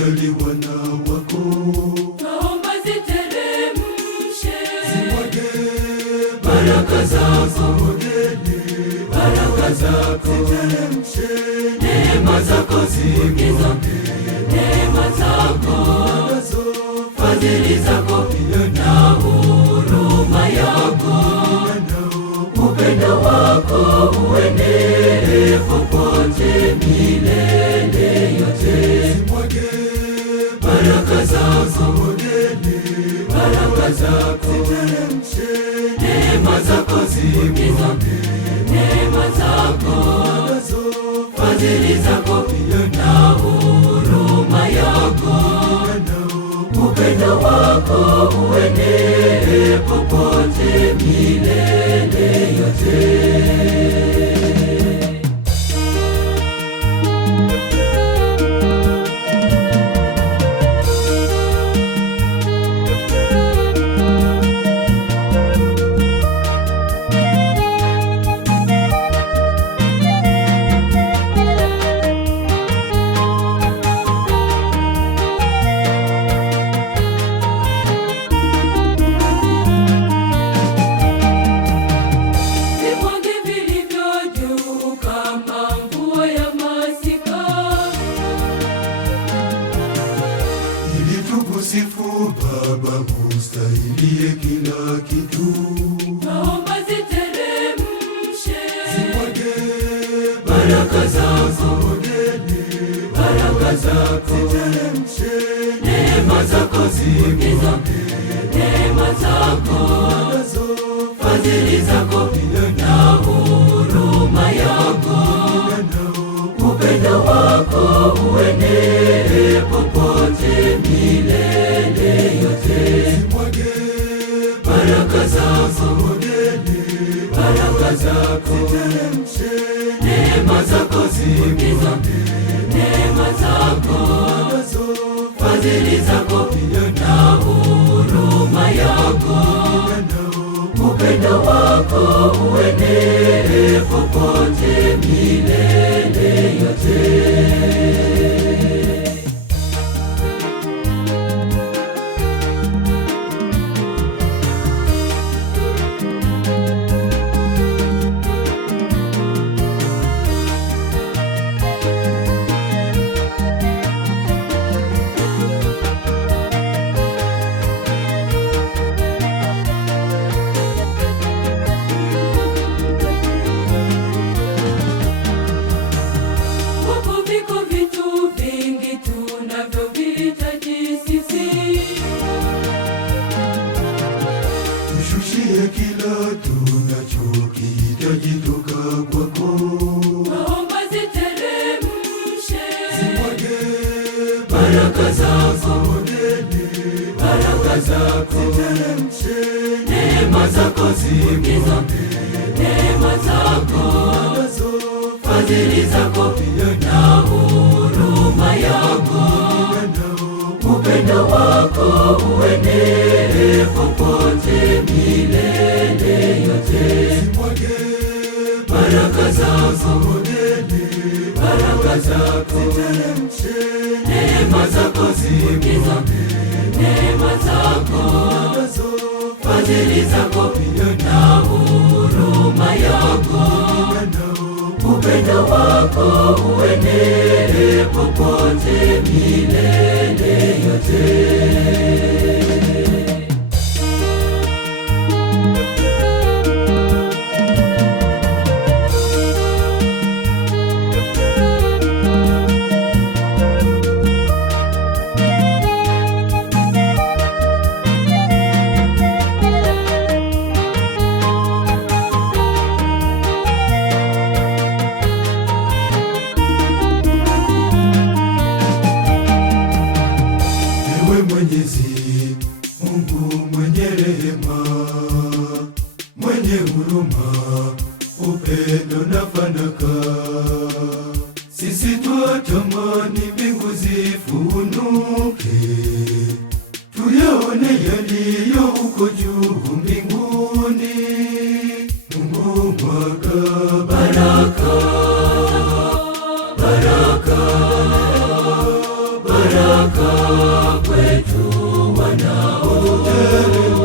wajali wana wako, naomba ziteremshe zimwage baraka zako, baraka zako ziteremshe, neema zako zimwage, neema zako, fadhili zako na huruma yako, upendo wako uenee popote milele yote. Zimwage baraka zako, baraka zako ziteremshe, neema zako zimwage, neema zako, fadhili zako na huruma yako, upendo wako uenee popote milele yote. Sifu Baba, ustahilie kila kitu, naomba ziteremshe zimwage baraka zako, baraka zako ziteremshe, neema zako zimwage, neema zako, fadhili zako na huruma yako, upendo wako uenee popote milele yote. Zimwage baraka zako, baraka zako ziteremshe, neema zako zimwage, neema zako, fadhili zako na huruma yako, upendo wako uenee popote milele yote. Tushushie kila tunachokihitaji toka kwako, naomba ziteremshe zimwage baraka zako, baraka zako ziteremshe, neema zako zimwage, neema zako, fadhili zako na huruma yako, upendo wako uenee popote milele yote. Zimwage baraka zako, baraka zako ziteremshe, neema zako zimwage, neema zako, fadhili zako na huruma yako, upendo wako uenee popote milele yote. Mwenyezi Mungu mwenye rehema, mwenye huruma, upendo na fanaka, sisi twatamani mbingu zifunuke, tuyaone yaliyo huko juu mbinguni. Mungu mwaka baraka, baraka, baraka rehema